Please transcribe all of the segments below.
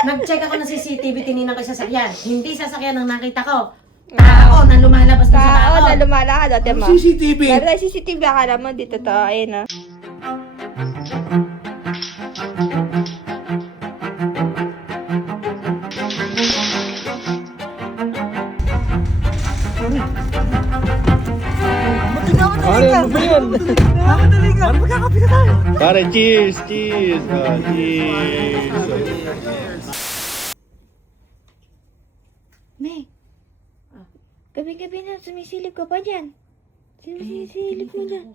Nag-check ako ng CCTV, tininan ko yung sasakyan. Hindi sasakyan ang nakita ko. Tao na lumalabas na sa Tao tao. na lumalakad, ate mo. CCTV. Meron tayo CCTV, akala mo dito to. Ayun na. Pare, ano ba yan? Nakakadali ka. Magkakapi na tayo. Pare, cheers! Cheers! Oh, cheers! May, gabi-gabi na sumisilip ka pa dyan. Sumisilip mo dyan.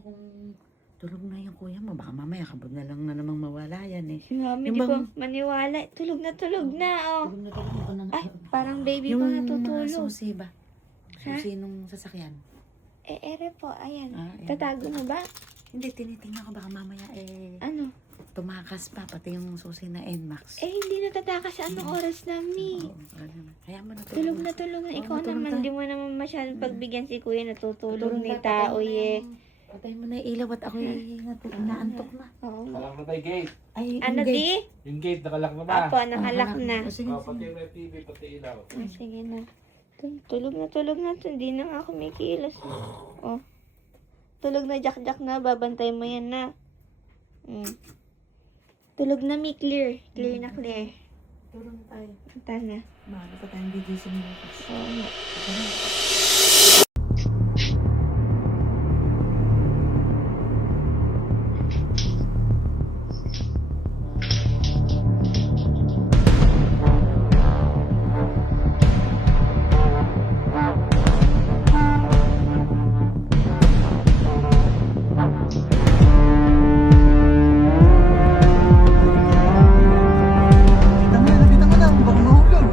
Tulog na yung kuya mo. Baka mamaya kabog na lang na namang mawala yan eh. Si mami, Yung di ko bang- maniwala. Tulog na, oh. Tulog na tulog ako ng... Ay, parang baby yung pa mga natutulog. susi ba? Susi nung sasakyan. Ere po, ayan. Ayan. Tatago mo ba? Hindi, tinitingnan ko baka mamaya Ano? tumakas pa. Pati yung susi na NMAX. Hindi natatakas sa anong oras na, Mi. Oo, ano. Kaya mo na Tulog na. Ikaw tulog naman, na. di mo naman masyadong pagbigyan si kuya. Natutulog Tulog ni na, tao, patay mo na ye. yung- Patay mo na yung ilaw at ako'y naantok na. Oo. Nakalak na tayo gate. Ay, Ano, hindi. di? Yung gate nakalak na ba? Apo, nakalak na. Oh, sige, Oh, sige. pati yung may TV, pati ilaw. Sige na. Tulog na. Hindi na nga ako may kilos. Oh. Tulog na, Jack na. Babantay mo yan na. Tulog na, Mi. Clear. Clear na clear. Tulog tayo. Punta na. Maaga pa tayong gigising bukas. Oo nga. Nakita mo na. Baka mahulog.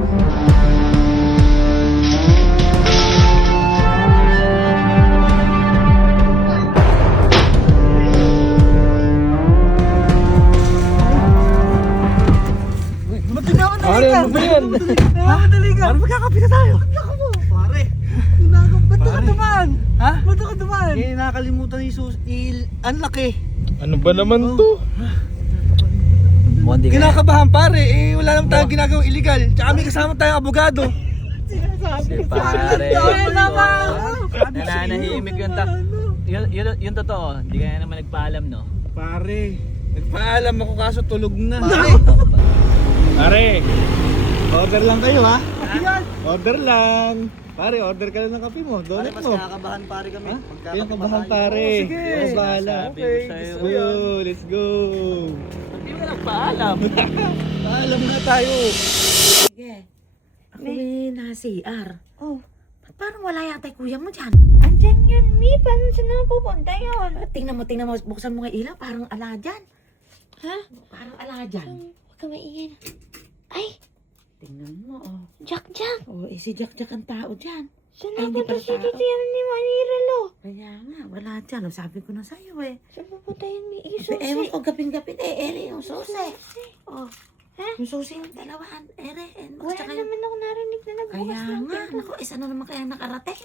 Pare, ano ba yan? Nakakadali ka. Pare, magkakapi na tayo. Naku mo. Pare. Ba't ka dumaan? Ha? Ba't ka dumaan? Eh, nakakalimutan yung ang laki. Ano ba naman to? Kinakabahan pare, wala naman tayong ginagawang illegal. Tsaka may kasama tayong abogado. Si pare. Nananahimik yung yung totoo. Hindi kaya naman nagpaalam, no? Pare, nagpaalam ako kaso tulog na. Pare! Order lang kayo ha? Order lang! Pare, order ka lang ng kape mo. Donut mo. Nakakabahan pare kami. Kaya kabahan pare. Sige. Mas bahala. Sabi ko sa'yo. Let's go! Let's go! Hindi mo nagpaalam. Paalam na tayo. Sige. Ako may na-CR. Oh. Parang wala yata yung kuya mo dyan. Andyan yun, Mi. Paano saan na pupunta yun? Tingnan mo. Buksan mo nga ilaw. Parang ala dyan. Ha? Parang ala dyan. Huwag ka maingay na. Ay! Tingnan mo, oh. Jack! Oh, si Jack ang tao dyan. Saan Ay, hindi napunta pala si tao. Titi ni Maniralo? Kaya nga, wala dyan. Oh, sabi ko na sa'yo eh. Saan pupunta yun, Mi? Ewan ko, gapin-gapin. Ere, yung susi. Oh. Ha? Yung susi yung dalawaan. Ere, Wala tsaka naman ako narinig na nagbukas Kaya ng nga, pinto. naku, isa na naman kaya nakarating.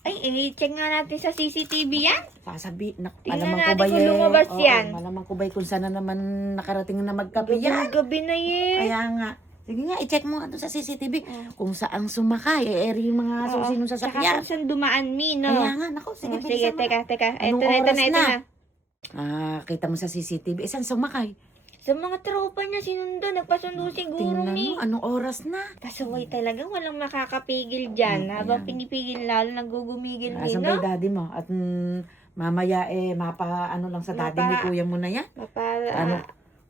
Ay, check nga natin sa CCTV yan. Sasabi, naku, Tingnan malaman ko natin ba kung lumabas Oo, yan. malaman ko ba kung saan na naman nakarating na magkape yan. Gabi na yan. Kaya nga, sige nga, i-check mo nga doon sa CCTV kung saan sumakay. Ere yung mga susi nung Tsaka sasakyan. kung saan dumaan, Mi, no? Kaya nga, naku, sige, Sige, bilisan mo na. teka. Anong Ito oras na. Kita mo sa CCTV, saan sumakay? Sa mga tropa niya, sinundo, nagpasundo siguro, Tingnan Mi. mo, anong oras na? Pasaway talaga, walang makakapigil dyan. Habang Ayan. pinipigil lalo, nagugumigil, Mi, Asan no? ba yung daddy mo? At mamaya mapa-ano lang sa daddy ni kuya mo na yan. Ano?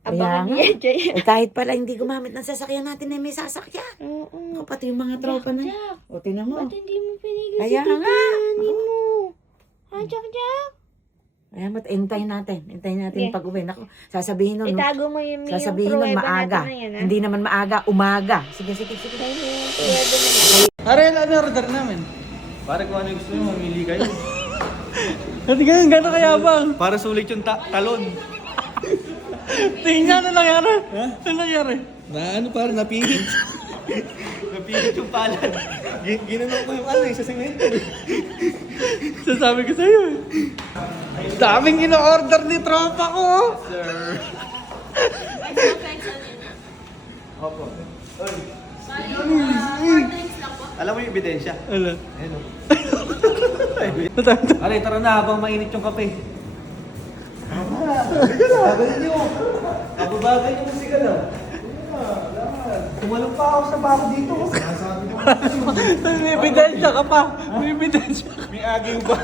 Abangan Kaya niya dyan. Eh kahit pala hindi gumamit ng sasakyan natin, eh may sasakyan. Oo. Ako, pati yung mga tropa na. Jack, O, tingnan mo. ba't hindi mo pinigil Kaya si Tita nga. Nani mo? Ha, Jack? Kaya hintayin natin Sige. pag-uwi. Naku, sasabihin nun, Itago mo yung sasabihin nun pruweba maaga. natin na yan, ha? Hindi naman maaga, umaga. Sige. Itago yung pruweba na yan. Pare, ano order namin? Pare, kung ano yung gusto nyo, mamili kayo. Hindi ganun, gano'n kayabang. Para sulit yung talon. Tingnan na nangyari. Ano nangyari? Na pare, napihit. napihit yung palad. Ginanong ko yung sa semento. Sasabi ko sa'yo eh. Daming ino-order ni tropa ko. Sir. Opo. Alam mo yung ebidensya? Ala. Ayun o. Aray, tara na habang mainit yung kape. Bagay niyo. Ababagay niyo kasi galaw. Tumalong pa ako sa bako dito. Sabi niyo. May ebidensya ka pa. May ebidensya ka. May aging ba?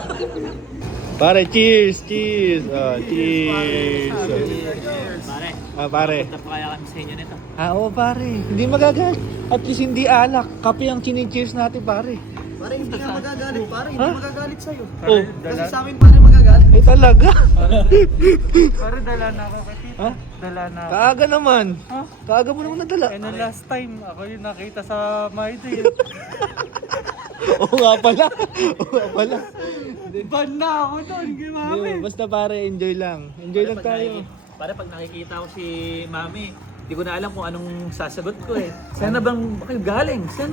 Pare, cheers! Cheers! Cheers! Pare, Pare. punta pa kaya kami sa inyo nito. Oo, pare. Hindi magagal. At least hindi alak. Kape ang chini-cheers natin, pare. Pare, hindi nga magagalit. Pare, hindi magagalit sa'yo. Oh, Kasi sa amin, pare, magagalit. ay talaga. Pare, dala na ako kay Tito. Ha? Dala na. Kaaga naman. Kaaga mo naman nadala. Ano last time, ako yung nakita sa Maide. Oo nga pala. Oo nga pala. Ban na ako doon kay Mami. Basta pare, enjoy lang. Enjoy lang tayo. Pare, pag nakikita ko si Mami, hindi ko na alam kung anong sasagot ko eh. Saan na bang kayo galing? Saan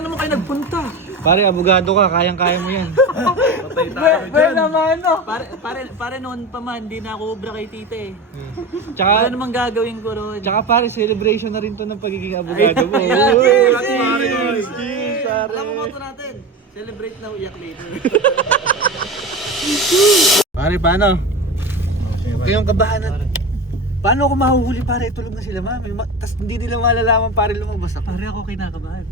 naman kayo nagpunta? Pare, abogado ka. Kayang-kaya mo yan. Patay tayo dyan. naman no. Pare noon pa man, hindi na ako ubra kay tita eh. Wala Tsaka, namang gagawin ko ron. tsaka pare, celebration na rin to ng pagiging abogado mo. Ayan, Cheers! Cheers, pare! Alam mo moto natin. Celebrate now, iyak later. Pare, paano? Huwag kayong kabahan na. Paano ako mahuhuli pare? Tulog na sila mami. Tapos hindi nila malalaman pare lumabas ako. Pare ako kinakabahan.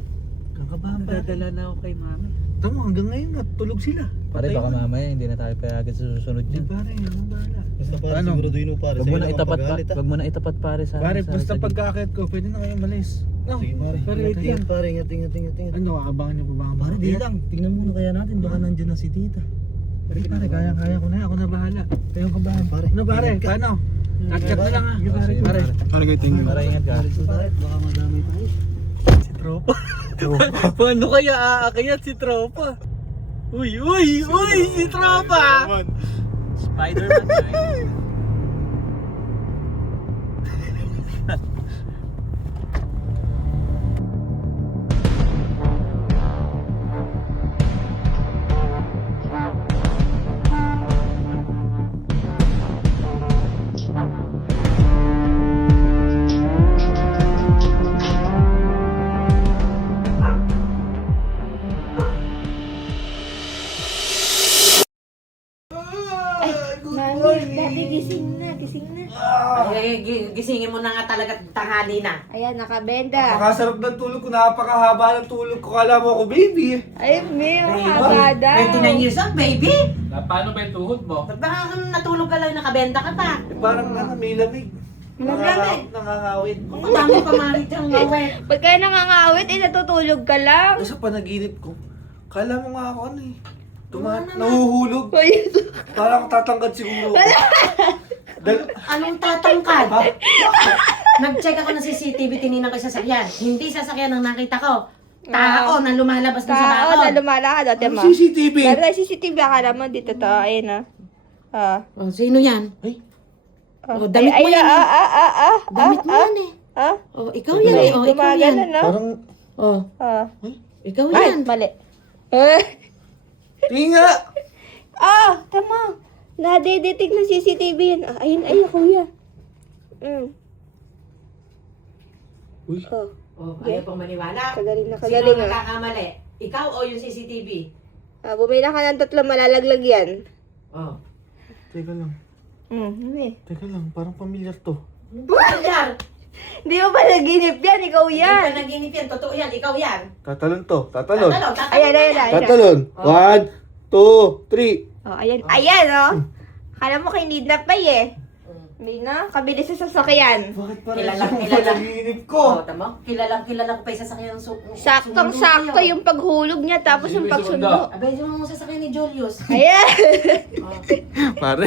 Kakabahan pare. Dadala na ako kay Mami. Tama, hanggang ngayon natulog sila. Pare, baka mamaya hindi na tayo payagan sa susunod Hindi niyan. pare, ano bahala. Basta pare, Ano? siguraduhin mo pare. Wag mo na itapat pa, wag mo na itapat pare sa Pare, sa- basta sa- pagkakit ko, pwede na kayo malis. No, pare, wait lang. Pare, ingat. Ano, aabangan niyo pa ba? Pare, di lang. Tingnan muna kaya natin. Baka nandyan na si tita. Pare, kaya ko na, ako na bahala. Kayong kabahan. Pare, Ano pare, ingat ka. paano? Cut na lang ha. Pare. Pare, kayo tingin. Pare, ingat ka. Pare, baka madami tayo. Si Tropa. Paano kaya aakyat si Tropa? Uy, si Tropa! Spider-Man guy. Mami, dati gising na. Ay, gisingin mo na nga talaga tanghali na. Ayan, nakabenda. Napakasarap ng tulog ko, napakahaba ng tulog ko. Kala mo ako baby. Ay, may haba daw. 29 years old, baby! Paano ba yung tuhod mo? Ba't baka natulog ka lang, nakabenta ka pa? Parang may lamig. Malamig. Nangangawit. Ang dami pa marit yung ngawet. Pag kaya nangangawit, natutulog ka lang. Sa panaginip ko, kala mo nga ako ano eh. Nahuhulog. Ay, Parang tatangkad siguro. Anong tatangkad? Nag-check ako ng CCTV, tininan ko yung sasakyan. Hindi sasakyan ang nakita ko. Tao na lumalabas dun sa tao na baon. lumalakad. Dati mo. CCTV. Pero tayo CCTV, akala mo dito to. Ayun ah. Oh, sino yan? Ay, Oh, damit mo yan. Damit mo yan eh. Oh, ikaw yan eh. Oh, ikaw yan. no? parang Oh, ikaw Ay, yan. mali. tinga. Tama. Nadedetect ng CCTV yan. Ayun, kuya. Uy. Oh, ayaw pang maniwala. Kagaling na Sino kagaling ang ah. nagkakamali? Ikaw o yung CCTV? Bumila ka ng 3 malalaglag yan. Oh. Teka lang. Ano eh. Teka lang, parang pamilyar to. Pamilyar! Hindi mo pa naginip yan, ikaw Yan. yan. Hindi panaginip yan. Totoo yan. Ikaw yan. Tatalon to. Tatalon. Tatalon. Ayan. Tatalon. 1, 2, 3. Ayan oh. Kala mo kinidnap pa eh. Hindi na, kabilis sa sasakyan. Bakit parang Kilala. panaginip Oh, ko? tamo? Kilala ko pa yung sasakyan ng Saktong-sakto yung paghulog niya tapos yung pagsundo. Abay, yung sasakyan ni Julius. Ayan. Oh. Pare.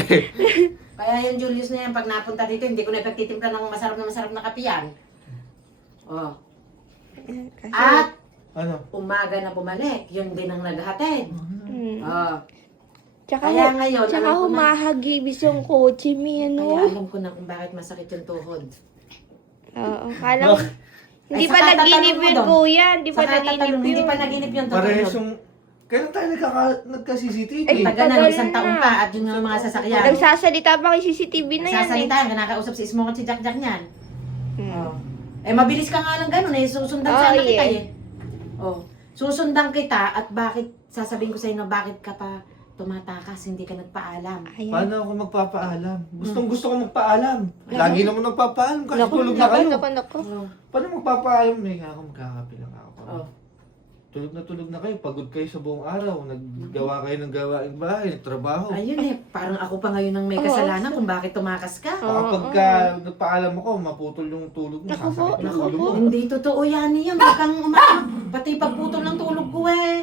Kaya yung Julius na yan, pag napunta dito, hindi ko na ipagtitimpla ng masarap na kapiyan. Oh. At Ano? umaga na bumalik, yun din ang naghatid. Oh. Tsaka, Kaya ngayon, tsaka alam ko na. humahagibis yung kotse mi, Kaya ano? alam ko na kung bakit masakit yung tuhod. Oo, kala mo. Hindi Ay, pa saka naginip tatanong mo yun, doon. kuya. Hindi pa Saka naginip tatanong, yun. hindi pa naginip yun. Parehas Totoo yun. yung... Kailan tayo nagka-CCTV? Ay, Tagal na, tagal isang taon na. pa, at yun yung mga sasakyan. Nagsasalita pa kay CCTV na yan eh. Sasalita, nakakausap si Smoke at si Jack niyan. Oh. Eh, mabilis ka nga lang ganun eh. Susundan Oh, sana kita yeah. eh. Oh, susundan kita at bakit, sasabihin ko sa'yo na bakit ka pa tumatakas, hindi ka nagpaalam. Ayan. Paano ako magpapaalam? Gusto ko magpaalam. Lagi naman nagpapaalam kasi tulog na kayo. Naku. Oh. Paano magpapaalam? May nga ako magkakape lang ako. Oh. Tulog na kayo. Pagod kayo sa buong araw. Naggawa kayo ng gawaing bahay, nagtrabaho. Ayun eh, parang ako pa ngayon ang may Oo. kasalanan kung bakit tumakas ka. Baka pagka nagpaalam ako, maputol yung tulog mo. Naku po, Sasakit yung naku tulog po. mo. Hindi totoo yan eh. Huwag kang pati pagputol ng tulog ko eh.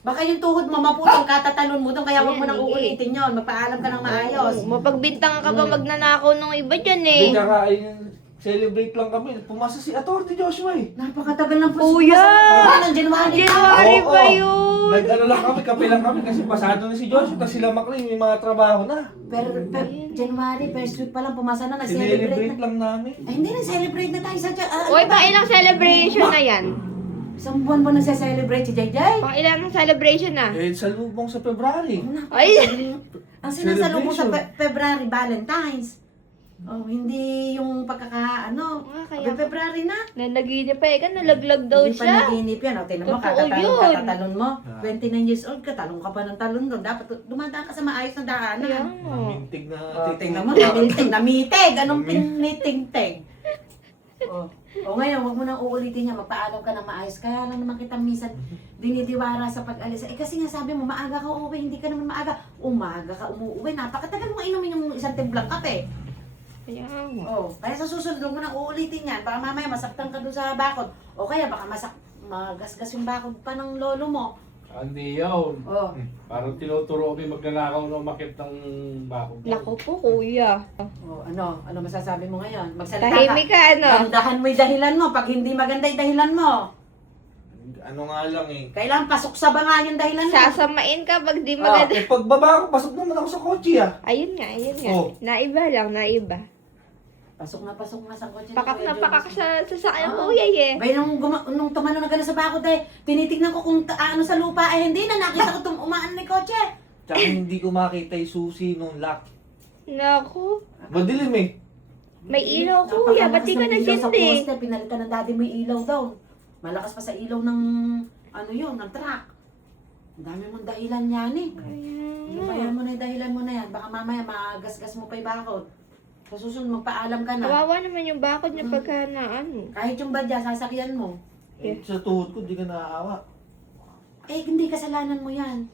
Baka yung tuhod mo maputol, katatalon mo doon, kaya huwag mo nang uulitin yun. Magpaalam ka ng maayos. Mapagbintangan ka ba magnanakaw ng iba dyan eh? Hindi kakain. Celebrate lang kami. Pumasa si Atty. Joshua eh. Napakatagal ng Kuya! ng January. January Oo. ba yun? Nag-ano lang kami, kape lang kami kasi pasado na si Joshua. Tapos sila Maclean, may mga trabaho na. Pero January, first week pa lang, pumasa na, nag-celebrate Sinelebrate na. lang namin. Ay, hindi, nag-celebrate na tayo sa Uy, pang ilang celebration na yan? Isang buwan ba nagse-celebrate si JJ? Pang ilang celebration na? Eh, salubong sa February. Ay! Ang sinasalubong sa Celebration. February, Valentine's. Oh, hindi yung Kaya- February na. Nanaginip pa eh, nalaglag daw Hindi pa siya. naginip yan. O, tinan mo, Totoo yun. katatalon mo. 29 years old ka, talong ka pa ng talon doon. Dapat dumadaan ka sa maayos na daanan. Kaya nga. Mintig na Oh, tingnan mo, namitig. Anong piniting-teg? Ngayon, huwag mo nang uulitin niya. Magpaalam ka ng maayos. Kaya lang naman kita minsan dinidiwara sa pag-alis. Eh kasi nga sabi mo, maaga ka uuwi. Hindi ka naman maaga. Umaga ka umuwi. Napakatagal mo inumin yung isang timblang kape. Kaya nga. Kaya sa susunod, huwag mo nang uulitin yan. Baka mamaya masaktan ka doon sa bakod. O kaya baka magasgas yung bakod pa ng lolo mo. Hindi yun. Oh. Parang tinuturo kami magnanakaw na umakit ng bako. Naku po, kuya. Ano masasabi mo ngayon? Magsalita Tahimik ka, ano? Gandahan mo yung dahilan mo. Pag hindi maganda yung dahilan mo, Ano nga lang eh. kailangan pasok sa banga yung dahilan mo. Sasamain ka pag di maganda. Eh, pagbaba ko, pasok naman ako sa kotse ah. Ayun nga. Oh. Naiba lang, naiba. Pasok na sa kotse. Pakak na Kuya pakak Jones. sa sasakyan Ah. kuya eh. Bay, nung tumano na gano'n sa bakod eh, tinitignan ko kung ano sa lupa eh, hindi na nakita ko umaan na yung kotse. Tsaka hindi ko makita yung susi nung lock. Naku. Madilim eh. May ilaw kuya, ba't di ka Napakalakas ng ilaw sa nagsindi? poste, pinalitan ng daddy mo yung ilaw daw. Malakas pa sa ilaw ng, ng truck. Ang dami mong dahilan yan eh. Lumayan mo na yung dahilan mo na yan. Baka mamaya magasgas mo pa yung bakod. Sa susunod, magpaalam ka na. Kawawa naman yung bakod niya pagka na ano. Kahit yung badya, sasakyan mo. Sa tuhod ko, di ka naaawa. Eh, hindi kasalanan mo yan.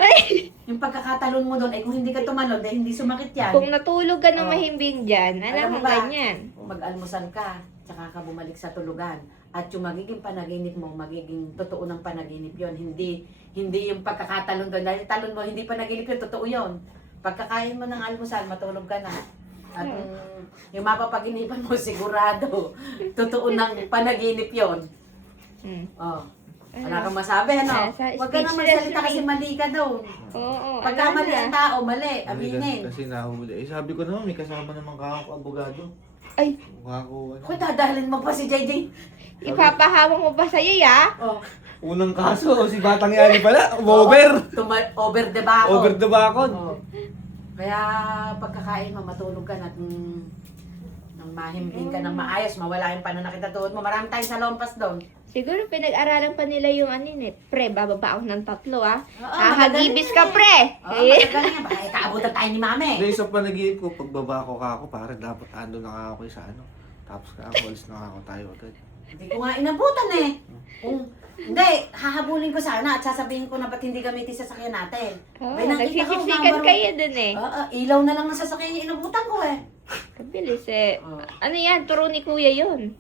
Yung pagkakatalon mo doon, kung hindi ka tumalon, dahil hindi sumakit yan. Kung natulog ka ng Oh. mahimbing dyan, Alam alam mo mo ba? ganyan. Mag-almusal ka, tsaka ka bumalik sa tulugan. At yung magiging panaginip mo, magiging totoo ng panaginip yon. Hindi yung pagkakatalon doon. Dahil talon mo, hindi panaginip yun, totoo yon. Pagkakain mo ng almusal, matulog ka na. At yung mapapaginipan mo, sigurado, totoo ng panaginip yon. Oh. Wala kang masabi, ano? Huwag ka na magsalita kasi mali ka daw. Oo, Pagka mali ang tao, mali. Kasi, Aminin. kasi nahuli. Eh, sabi ko naman, may kasama naman kako abogado. Ay, Kako, ano. Kung dadahalin mo pa si JJ. ipapahawak mo ba sa'yo ya? Oh. Unang kaso, si Batang Yani pala, over. Over the bakod. Over the bakod. Oo. Kaya pagkakain mo, matulog ka na at nang mahimbing ka ng maayos, mawala yung pananakit at tuhod mo. Marami tayong salompas doon. Siguro pinag-aralan pa nila yung ano yun eh. Pre, bababa ako ng 3 ah. Oo, Hahagibis magagaling ka yan. pre! Oo, magagaling yan. Baka ikaabutan tayo ni mami. Hindi, sa panaginip ko, pagbaba ko kako, pare, dapat ando na ako sa ano. Tapos ako, alis na ako tayo agad. Hindi ko nga inabutan eh. Hindi, hahabulin ko sana at sasabihin ko na ba't hindi gamitin sa sasakyan natin. Oo, May nakita ko, nagsisiksikan mabaro- kayo dun eh. Oo, ilaw na lang ng sasakyan yung inabutan ko eh. Kabilis eh. Oo. Ano yan? Turo ni kuya yun.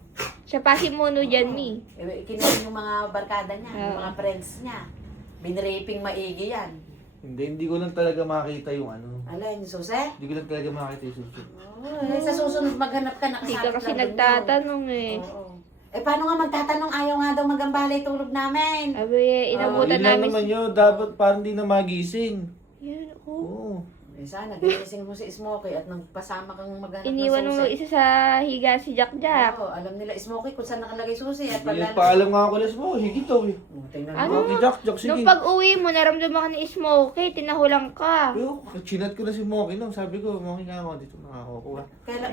Siya pa si Mono dyan, mi. Kinuha yung mga barkada niya, yung Oo. mga friends niya. Binraping maigi yan. Hindi ko lang talaga makita yung ano. Alay, yung susi? Hindi ko lang talaga makita yung susi. Sa susunod maghanap ka, Hindi nakasabit ka kasi lang doon. nagtatanong eh. Oo. paano nga magtatanong, ayaw nga daw magambalay tulog namin. Abi, inabutan Yun lang namin naman yun, dapat parang di na magising. Yan, oh. Oo. Eh sana, ginising mo si Smokey at nagpasama kang maghanap Iniwan ng mo susi. isa sa higa si Jack Jack. Oo, alam nila Smokey kung saan nakalagay susi at May paglalagay. paalam nga ako na mo, higit daw eh. Tingnan Ano? mo. Okay, Jack, sige. Nung pag-uwi mo, naramdaman ka ni Smokey, tinahulang ka. Pero, chinat ko na si Moki nung sabi ko, Moki nga ako, dito na ako kuha.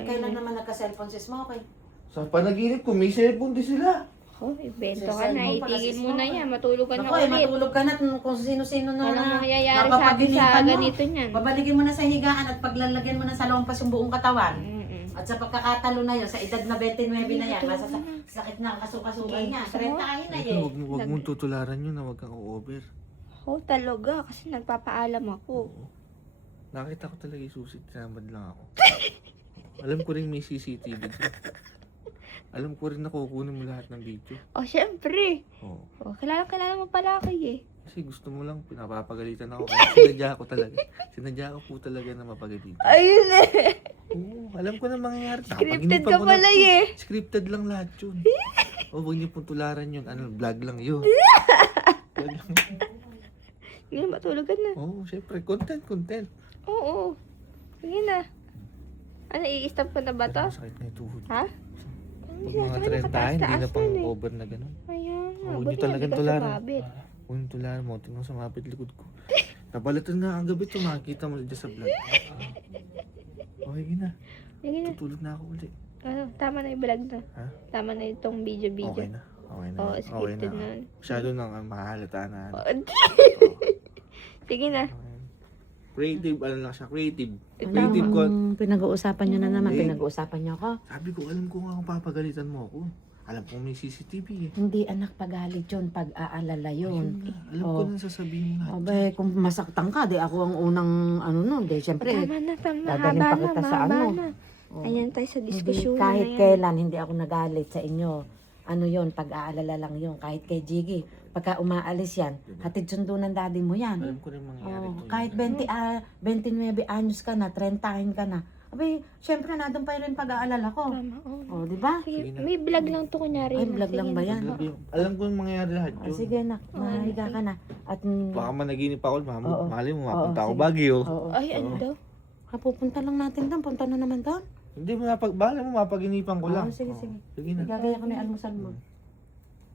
Kailan naman nagka-cellphone si Smokey? Sa panaginip ko, may cellphone din sila. Oh, ibento Sa ka na. cellphone pala, Itigil sis mo na mo. yan. Matulog ka na Naku, ulit. matulog ka na kung sino-sino na Walang mangyayari sa atin sa napapaginipan mo. ganito niyan. Babalikin mo na sa higaan at paglalagyan mo na sa lompas yung buong katawan. Mm-mm. At sa pagkakatalo na yun, sa edad na 29 na yan, sakit na ang kasukasukan niya. 30 kayo na eh. Huwag mong tutularan yun na huwag kang over. Oh, talaga. Kasi nagpapaalam ako. Nakita ko talaga yung susi, tinamad lang ako. Alam ko rin may CCTV ko. Alam ko rin na kukunin mo lahat ng video. Oh, syempre. Oo. Oh, kilala mo pala ako eh. Kasi gusto mo lang, pinapapagalitan ako. Kaya sinadya ko talaga. Sinadya ko po talaga na mapagalitan. Ayun eh. Oo, alam ko na mangyayari. Scripted Nakapaginipan ka ko na pala to. eh. Scripted lang lahat yun. O, huwag niyo pong tularan yun. Ano, vlog lang yun. Vlog lang. Ngayon, matulog ka na. Oo, syempre. Content. Oo. Sige na. Ano, i-stop ko na ba to? Masakit na yung tuhod. Ha? Pag mga 30, hindi na pang over na gano'n. Ayan nga. Huwag Buti niyo talagang hindi ka tularan. sumabit. Huwag niyo tularan mo. Tingnan sa mapit likod ko. Nabalatan na ang gabi ito. Makikita mo dyan sa vlog. Okay na. Sige na. Tutulog na ako ulit. Ano, tama na yung vlog na. Ha? Tama na itong video. Okay na. Okay na. Oo, Okay scripted na. na. Masyado nang mahalata na. Oh, sige na. Creative, ano lang siya, creative. Ito. Creative ko. Pinag-uusapan nyo na naman, Hindi. pinag-uusapan nyo ako. Sabi ko, alam ko nga kung papagalitan mo ako. Alam ko may CCTV eh. Hindi anak pagalit yun, pag-aalala yun. Alam ko Oh. na sasabihin mo lahat. Abay, kung masaktan ka, di ako ang unang ano nun. Di, syempre, Tama na, dadalhin mahaba pa na, kita sa mahaba ano. na. Oh. Ayan tayo sa Hindi, diskusyon kahit na yan. kailan, hindi ako nagalit sa inyo. Ano yon, pag-aalala lang yun. Kahit kay Jiggy, pagka umaalis yan, hatid sundo ng daddy mo yan. Alam ko rin mangyayari Oh, to. kahit 29 anyos ka na, 30 ka na. Abay, syempre na doon pa rin pag-aalala ko. Tama, oh. Oh, di ba? Sige, Sige na. may vlog lang to kunyari. Ay, na. vlog lang Sige ba na. yan? Alam ko yung mangyayari lahat Oh, yun. sige na, mahiga ka na. At Baka managinip ako, Oo. mali mo, Oo, mapunta ako sige. Baguio. oo. Ay, ano Oo. daw? Kapupunta lang natin doon. Punta na naman doon. Hindi mo bala mo, mapaginipan ko lang. Oo, sige, Oo. sige. Sige na. Igagaya ko na yung almusal mo.